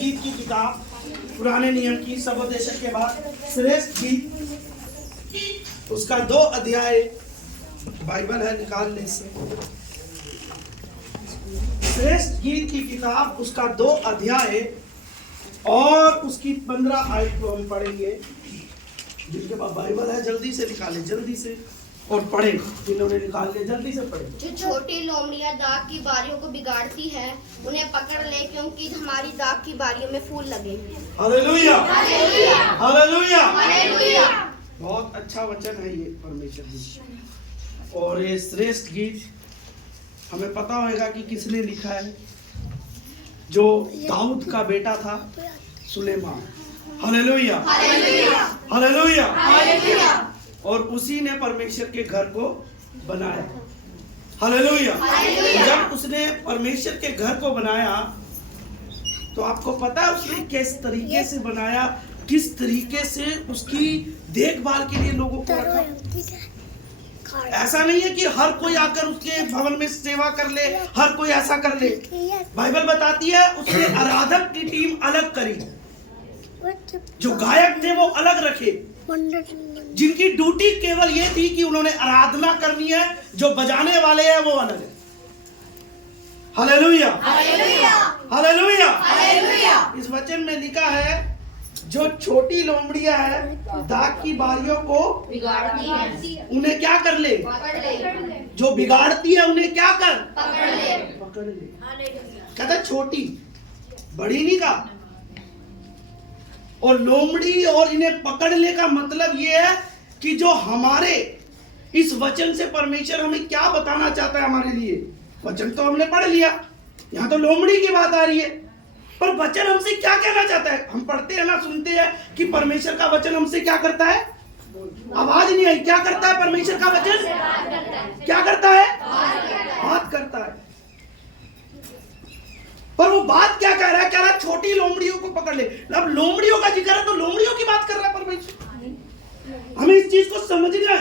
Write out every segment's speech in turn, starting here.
गीत की किताब, पुराने नियम की सबोदेशक के बाद श्रेष्ठ गीत, उसका 2 अध्याय बाइबल है, निकाल ले से। श्रेष्ठ गीत की किताब, उसका 2 अध्याय और उसकी 15 आयत को हम पढ़ेंगे। जिनके पास बाइबल है जल्दी से निकाले, जल्दी से और पढ़े। जिन्होंने निकाल लिया जल्दी से पढ़े। जो छोटी लोमड़ियां दाग की बारियों को बिगाड़ती है, उन्हें पकड़ ले, क्योंकि हमारी दाग की बारियों में फूल लगे हैं। Hallelujah, hallelujah, hallelujah, hallelujah. बहुत अच्छा वचन है ये परमेश्वर जी। और ये श्रेष्ठ गीत हमें पता होगा कि किसने लिखा है। जो दाऊद का बेटा था Suleman. Hallelujah, hallelujah, hallelujah, hallelujah. और उसी ने परमेश्वर के घर को बनाया। हालेलुया। हालेलुया। जब उसने परमेश्वर के घर को बनाया तो आपको पता है उसने किस तरीके से बनाया, किस तरीके से उसकी देखभाल के लिए लोगों को रखा। ऐसा नहीं है कि हर कोई आकर उसके भवन में सेवा कर ले, हर कोई ऐसा कर ले। बाइबल बताती है उसने आराधक की टीम अलग करी, जो गायक थे वो अलग रखे, जिनकी ड्यूटी केवल ये थी कि उन्होंने आराधना करनी है। जो बजाने वाले हैं वो अलग है। Hallelujah, hallelujah, hallelujah, hallelujah. इस वचन में लिखा है जो छोटी लोमड़ियां है दाग की बारियों को बिगाड़ती है, उन्हें क्या कर ले, पकड़ ले, जो बिगाड़ती है उन्हें क्या कर, पकड़ ले, पकड़ ले। हालेलुया। कहता छोटी, बड़ी नहीं का। और लोमड़ी और इन्हें पकड़ने का मतलब यह है कि जो हमारे इस वचन से परमेश्वर हमें क्या बताना चाहता है हमारे लिए। वचन तो हमने पढ़ लिया, यहाँ तो लोमड़ी की बात आ रही है, पर वचन हमसे क्या कहना चाहता है। हम पढ़ते हैं ना, सुनते हैं कि परमेश्वर का वचन हमसे क्या करता है। आवाज नहीं आई, क्या करता है परमेश्वर का वचन, क्या करता है, बात करता है। पर वो बात क्या कह रहा है, कह रहा है छोटी लोमड़ियों को पकड़ ले। अब लोमड़ियों का जिक्र है तो लोमड़ियों की बात कर रहा है परमेश्वर। हमें इस चीज को समझना है।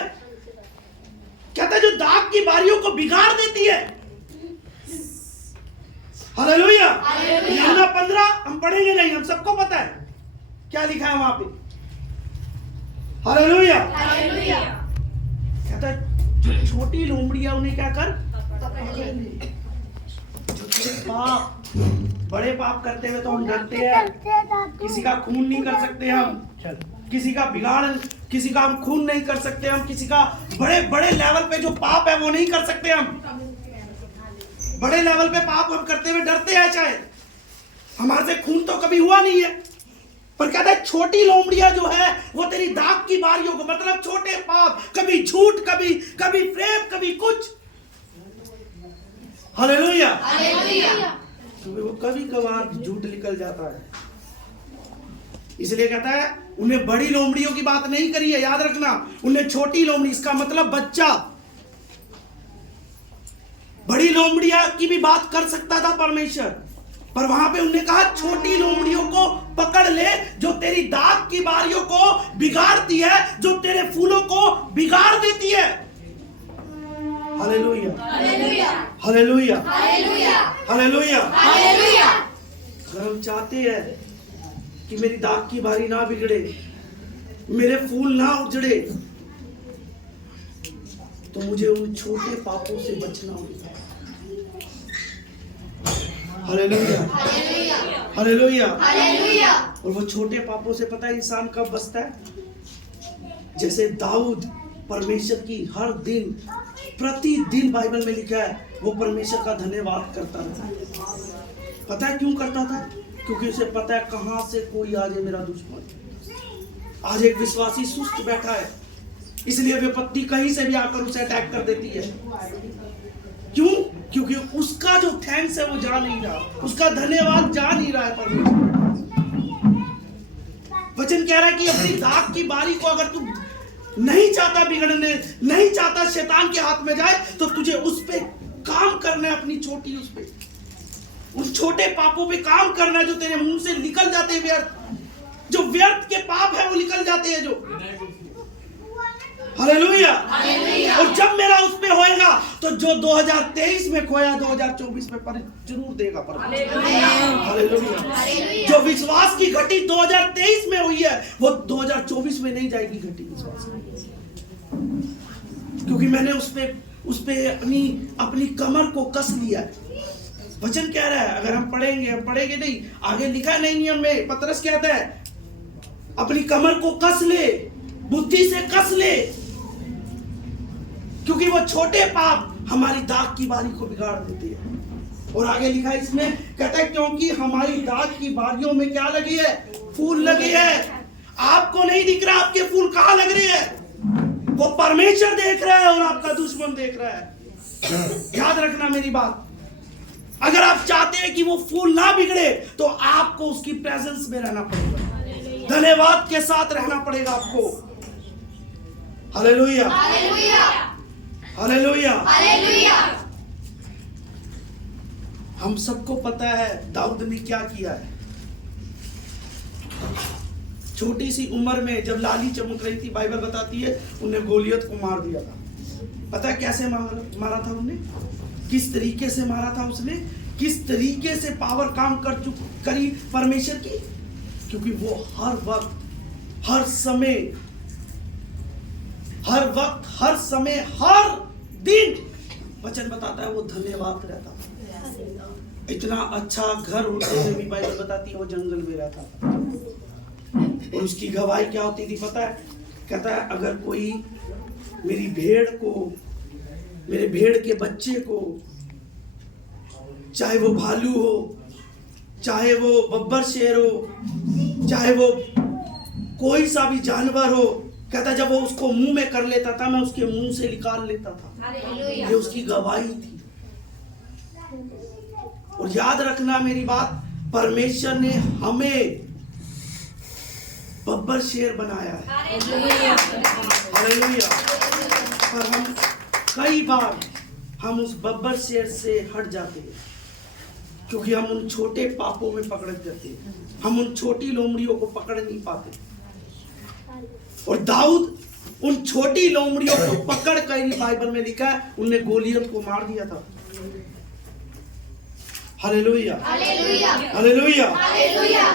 कहता है जो दाग की बारियों को बिगाड़ देती है। हालेलुया। यूहन्ना 15 हम पढ़ेंगे नहीं, हम सबको पता है क्या लिखा है वहां पे। Hallelujah, hallelujah. कहता है जो छोटी लोमड़ियां उन्हें क्या कर, पकड़ ले। जो पाप, बड़े पाप करते हुए तो हम डरते हैं। किसी का खून नहीं कर सकते हम, किसी का बिगाड़, किसी का हम खून नहीं कर सकते हम, किसी का बड़े बड़े लेवल पे जो पाप है वो नहीं कर सकते हम। बड़े लेवल पे पाप हम करते हुए डरते हैं, शायद हमारे से खून तो कभी हुआ नहीं है। पर कहता है छोटी लोमड़ियां जो है वो तेरी दाग की बारियों को, मतलब छोटे पाप, कभी झूठ, कभी प्रेम, कभी कुछ। Hallelujah, hallelujah. वो कभी कभार झूठ निकल जाता है। इसलिए कहता है उन्हें बड़ी लोमड़ियों की बात नहीं करी है, याद रखना। उन्हें छोटी लोमड़ी, इसका मतलब बच्चा। बड़ी लोमड़ियां की भी बात कर सकता था परमेश्वर, पर वहां पे उन्हें कहा छोटी लोमड़ियों को पकड़ ले, जो तेरी दाग की बारियों को बिगाड़ती है, जो तेरे फूलों को बिगाड़ देती है। Hallelujah, hallelujah, hallelujah, hallelujah, hallelujah. Hallelujah. अगर हम चाहते हैं कि मेरी दाग की बारी ना बिगड़े, मेरे फूल ना उजड़े, तो मुझे उन छोटे पापों से बचना होगा। Hallelujah, hallelujah, hallelujah. हालेलुया। और वो छोटे पापों से पता है इंसान कब बचता है। जैसे दाऊद परमेश्वर की हर दिन, प्रतिदिन बाइबल में लिखा है वो परमेश्वर का धन्यवाद करता था। पता है क्यों करता था? क्योंकि उसे पता है कहां से कोई आ जाए मेरा दुश्मन। आज एक विश्वासी सुस्त बैठा है, इसलिए विपत्ति कहीं से भी आकर उसे अटैक कर देती है। क्यों? क्योंकि उसका जो थैंक्स है वो जा नहीं रहा, उसका धन्यवाद जा नहीं रहा है परमेश्वर। वचन कह रहा है कि अपनी दाग की बारी को अगर तू नहीं चाहता बिगड़ने, नहीं चाहता शैतान के हाथ में जाए, तो तुझे उस पे काम करना है। अपनी छोटी, उस पे, उन छोटे पापों पे काम करना है जो तेरे मुंह से निकल जाते हैं। व्यर्थ, जो व्यर्थ के पाप है वो निकल जाते हैं। जो हालेलुया। और जब मेरा उस पे होएगा तो जो 2023 में खोया 2024 में पर जरूर देगा हालेलुया। जो विश्वास की घटी 2023 में हुई है वो 2024 में नहीं जाएगी घटी विश्वास की। क्योंकि मैंने उस पे अपनी कमर को कस लिया है। वचन कह रहा है, अगर हम पढ़ेंगे नहीं, आगे लिखा नहीं नियम में, पतरस कहता है अपनी कमर को कस ले, बुद्धि से कस ले, क्योंकि वो छोटे पाप हमारी दाग की बारी को बिगाड़ देते हैं। और आगे लिखा इसमें कहता है क्योंकि हमारी दाग की बारियों में क्या लगी है? फूल लगे हैं। आपको नहीं दिख रहा आपके फूल कहां लग रहे हैं, वो परमेश्वर देख रहा है और आपका दुश्मन देख रहा है। याद रखना मेरी बात, अगर आप चाहते हैं कि वो फूल ना बिगड़े तो आपको उसकी प्रेजेंस में रहना पड़ेगा, धन्यवाद के साथ रहना पड़ेगा आपको। Hallelujah, hallelujah, hallelujah, hallelujah. हम सबको पता है दाऊद ने क्या किया है। छोटी सी उम्र में जब लाली चमक रही थी, बाइबल बताती है उन्हें गोलियत को मार दिया था। पता है कैसे मारा था उन्हें, किस तरीके से मारा था उसने, किस तरीके से पावर काम करी परमेश्वर की। क्योंकि वो हर वक्त हर समय हर दिन वचन बताता है वो धन्यवाद रहता था। इतना अच्छा घर होते हुए भी बाइबल बताती है वो जंगल में रहता था। और उसकी गवाही क्या होती थी पता है? कहता है अगर कोई मेरी मेरे भेड़ के बच्चे को, चाहे वो भालू हो, चाहे वो बब्बर शेर हो, चाहे वो कोई सा भी जानवर हो, कहता जब वो उसको मुंह में कर लेता था मैं उसके मुंह से निकाल लेता था। ये उसकी गवाही थी। और याद रखना मेरी बात, परमेश्वर ने हमें बब्बर शेर बनाया है। हालेलुया। पर हम कई बार हम उस बब्बर शेर से हट जाते हैं क्योंकि हम उन छोटे पापों में पकड़ जाते हैं, हम उन छोटी लोमड़ियों को पकड़ नहीं पाते। और दाऊद उन छोटी लोमड़ियों को पकड़ कर, बाइबल में लिखा है उनने गोलियत को मार दिया था। Hallelujah, hallelujah, hallelujah, hallelujah.